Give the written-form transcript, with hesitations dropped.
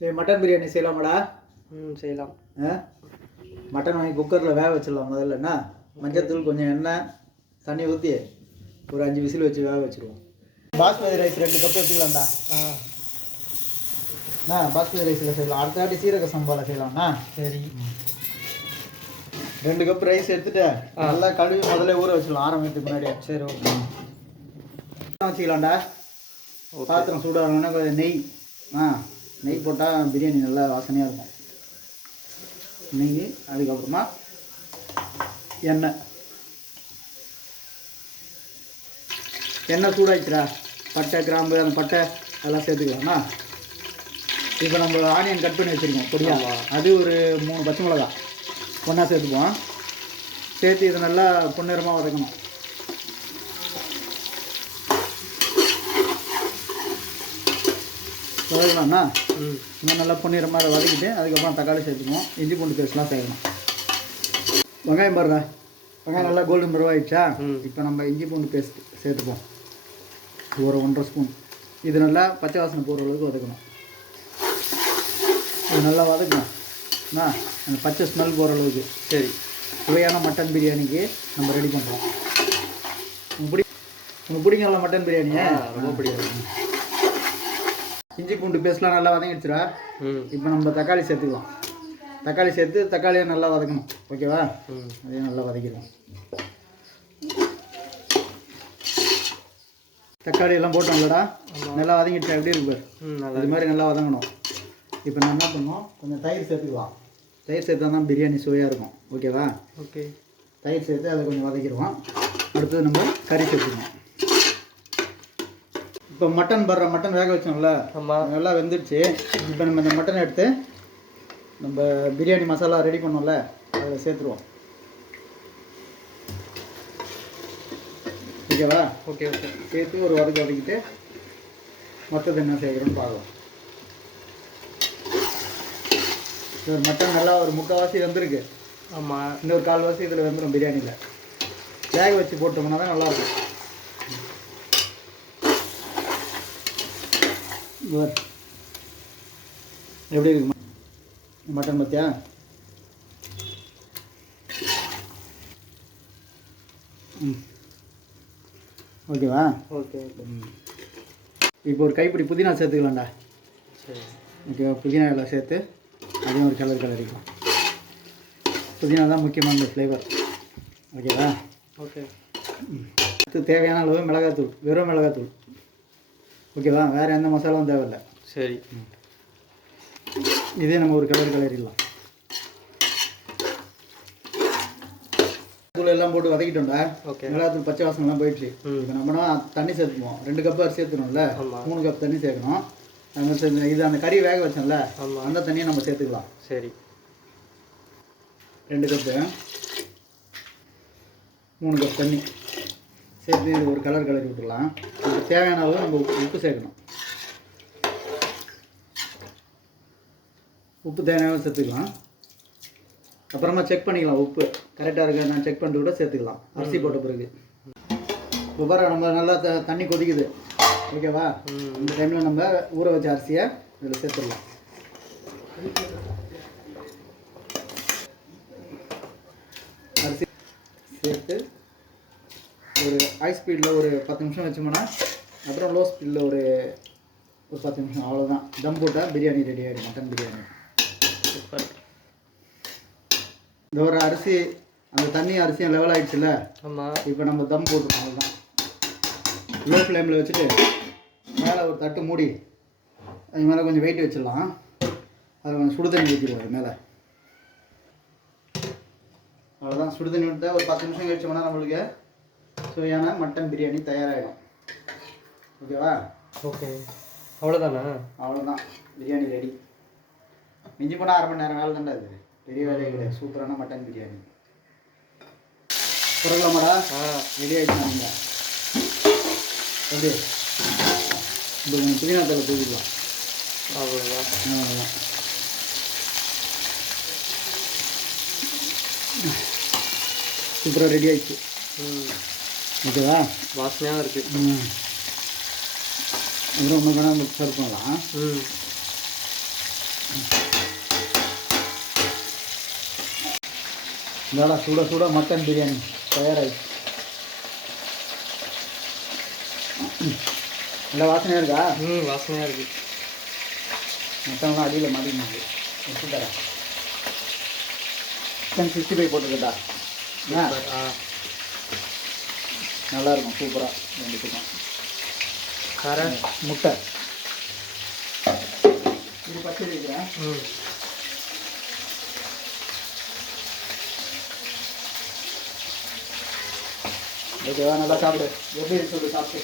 Mutton biryani செய்யலாமாடா? செய்யலாம். Mutton வாங்கி குக்கரில் வேக வச்சிடலாம். முதல்ல என்ன மஞ்சத்தூள், கொஞ்சம் எண்ணெய், தண்ணி ஊற்றி ஒரு 5 விசில் வச்சு வேக வச்சுருவோம். பாஸ்மதி ரைஸ் 2 கப் எடுத்துக்கலாம்டா. பாஸ்மதி ரைஸில் செய்யலாம். அடுத்த வாட்டி சீரக சம்பாவில் செய்யலாம்ண்ணா. சரி. 2 கப் ரைஸ் எடுத்துகிட்டு நல்லா கழுவி முதல்ல ஊற வச்சிடலாம் ஆரம்பிக்கிறதுக்கு முன்னாடியே. சரி, ஓகே. வச்சுக்கலாம்டா. பாத்திரம் சூடாகணுன்னா கொஞ்சம் நெய் நெய் போட்டால் பிரியாணி நல்லா வாசனையாக இருக்கும். நெய், அதுக்கப்புறமா எண்ணெய் சூடாகிடுச்சுடா. பட்டை, கிராம்பு, அந்த பட்டை அதெல்லாம் சேர்த்துக்கலாம்ண்ணா. இப்போ நம்ம ஆனியன் கட் பண்ணி வச்சுருக்கோம் பொடியா, அது ஒரு 3 பச்சை மிளகா ஒன்றா சேர்த்துக்குவோம். சேர்த்து இதை நல்லா பொன்னிறமாக வதக்கணும். வதக்கலாம்ண்ணா. இன்னும் நல்லா பொன்னிறமாக அதை வதக்கிட்டு அதுக்கப்புறம் தக்காளி சேர்த்துக்குவோம். இஞ்சி பூண்டு பேஸ்ட்லாம் சேர்க்கணும். வெங்காயம் பாருடா, வெங்காயம் நல்லா கோல்டன் ப்ரௌன் ஆகிடுச்சா. இப்போ நம்ம இஞ்சி பூண்டு பேஸ்ட் சேர்த்துப்போம் ஒரு 1.5 ஸ்பூன். இது நல்லா பச்சை வாசனை போகிற அளவுக்கு வதக்கணும். இது நல்லா வதக்கணும் அந்த பச்சை ஸ்மெல் போகிற அளவுக்கு. சரி. சுவையான மட்டன் பிரியாணிக்கு நம்ம ரெடி பண்ணுறோம். உங்களுக்கு பிடிக்கும்ல மட்டன் பிரியாணியை? ரொம்ப பிடிக்கும். இஞ்சி பூண்டு பேஸ்ட்லாம் நல்லா வதங்கிடுச்சுடா. இப்போ நம்ம தக்காளி சேர்த்துக்கலாம். தக்காளி சேர்த்து தக்காளியை நல்லா வதக்கணும். ஓகேவா? அதையும் நல்லா வதக்கிடுவோம். தக்காளி எல்லாம் போட்டோம்லடா, நல்லா வதங்கிடுச்சா? எப்படி இருக்கு பாரு. அது மாதிரி நல்லா வதங்கணும். இப்போ நான் என்ன பண்ணோம், கொஞ்சம் தயிர் சேர்த்துக்கலாம். தயிர் சேர்த்தா தான் பிரியாணி சுவையாக இருக்கும். ஓகேவா? ஓகே. தயிர் சேர்த்து அதை கொஞ்சம் வதக்கிடுவோம். அடுத்தது நம்ம கறி சேர்த்துக்கணும். இப்போ மட்டன் வேக வச்சோம்ல, நல்லா வெந்துடுச்சு. இப்போ நம்ம இந்த மட்டனை எடுத்து நம்ம பிரியாணி மசாலா ரெடி பண்ணோம்ல, அதில் சேர்த்துருவோம். ஓகேவா? Okay okay. சேர்த்து ஒரு வதக்கிட்டு மொத்தத்தை என்ன சேர்க்குறோன்னு பார்க்கலாம். மட்டன் நல்லா ஒரு 3/4 வெந்திருக்கு. ஆமாம். இன்னொரு 1/4 இதில் வெந்துடும். பிரியாணியில் வேக வச்சு போட்டோம்னா தான் நல்லாயிருக்கும். எப்படி இருக்கு மட்டன் பத்தியா? ஓகேவா? ஓகே. இப்போ ஒரு கைப்பிடி புதினா சேர்த்துக்கலாம்டா. சரி. ஓகேவா? புதினா எல்லாம் சேர்த்து அதையும் ஒரு கலரிக்கலாம். புதினா தான் முக்கியமான ஃப்ளேவர். ஓகேவா? ஓகே. அடுத்து தேவையான அளவு மிளகாத்தூள், வெறும் மிளகாத்தூள். ஓகேவா? வேறு எந்த மசாலாவும் தேவையில்லை. சரி. இதே நம்ம ஒரு கலரிடலாம். தூள் எல்லாம் போட்டு வதக்கிட்டோம்டா. ஓகே. மிளகாத்தூள் பச்சை வாசனைலாம் போயிடுச்சு. இப்போ நம்ம தண்ணி சேர்த்துக்குவோம். 2 கப் அரிசி சேர்த்துக்கணும்ல, 3 கப் தண்ணி சேர்க்கணும். இது அந்த கறி வேக வச்சோம்ல, அந்த தண்ணியை நம்ம சேர்த்துக்கலாம். சரி. 2 கப்பு 3 கப் தண்ணி சேர்த்து இது ஒரு கலரி விட்டுடலாம். இதுக்கு தேவையான அளவு நம்ம உப்பு சேர்க்கணும். உப்பு தேவையான சேர்த்துக்கலாம். அப்புறமா செக் பண்ணிக்கலாம். உப்பு கரெக்டாக இருக்கா நான் செக் பண்ணிட்டு கூட சேர்த்துக்கலாம் அரிசி போட்ட பிறகு. இப்போ பாரு, நம்ம நல்லா தண்ணி கொதிக்குது. ஓகேவா? இந்த டைமில் நம்ம ஊற வச்ச அரிசியை இதில் சேர்த்துடலாம். அரிசி சேர்த்து ஒரு ஹை ஸ்பீடில் ஒரு 10 நிமிஷம் வச்சோம்னா, அப்புறம் லோ ஸ்பீடில் ஒரு 10 நிமிஷம், அவ்வளோதான். தம் போட்டால் பிரியாணி ரெடி ஆகிடும். மட்டன் பிரியாணி. இந்த ஒரு அரிசி, அந்த தண்ணி அரிசியும் லெவல் ஆகிடுச்சுல்ல. ஆமாம். இப்போ நம்ம தம் போட்டுருக்கோம். அவ்வளோதான். லோ ஃப்ளேமில் வச்சுட்டு மேலே ஒரு தட்டு மூடி அது மேலே கொஞ்சம் வெயிட் வச்சிடலாம். அதில் கொஞ்சம் சுடு தண்ணி ஊற்றிடுவோம் அது மேலே. அவ்வளோதான். சுடு தண்ணி விட்டு ஒரு 10 நிமிஷம் கழிச்சோம்னா நம்மளுக்கு சுவையான மட்டன் பிரியாணி தயாராகிடும். ஓகேவா? ஓகே. அவ்வளோதானா? அவ்வளோதான், பிரியாணி ரெடி. மிஞ்சி போனால் 1/2 மணி நேரம் வேலை தாண்டா. இது பெரிய வேலையே கிடையாது. சூப்பரான மட்டன் பிரியாணி. புறக்கலாமாடா? ரெடி ஆகிடுச்சு. நீங்கள் எப்படி இந்த புதினா தலை தூக்கிக்கலாம். அவ்வளோதான். அவ்வளோதான். சூப்பராக ரெடி ஆகிடுச்சு. ஓகேவா? வாசனையாக இருக்குது. அப்புறம் ஒன்று வேணால் நம்ம சர்வ் பண்ணலாம். இந்தாடா சுட சுட மட்டன் பிரியாணி தயாராகிடுச்சு. நல்லா வாசனையாக இருக்கா? வாசனையாக இருக்கு. மட்டன்லாம் அடியில் மாட்டினாங்க. எடுத்து தரேன். சிக்கன் 65 போட்டுக்கிட்டா நல்லாயிருக்கும். சூப்பராக ரெண்டுத்துக்கும். காரம் முட்டை இது பச்சடி வைக்கிறேன். ஓகேவா? நல்லா சாப்பிடு. எப்படி சொல்லு சாப்பிட்டு.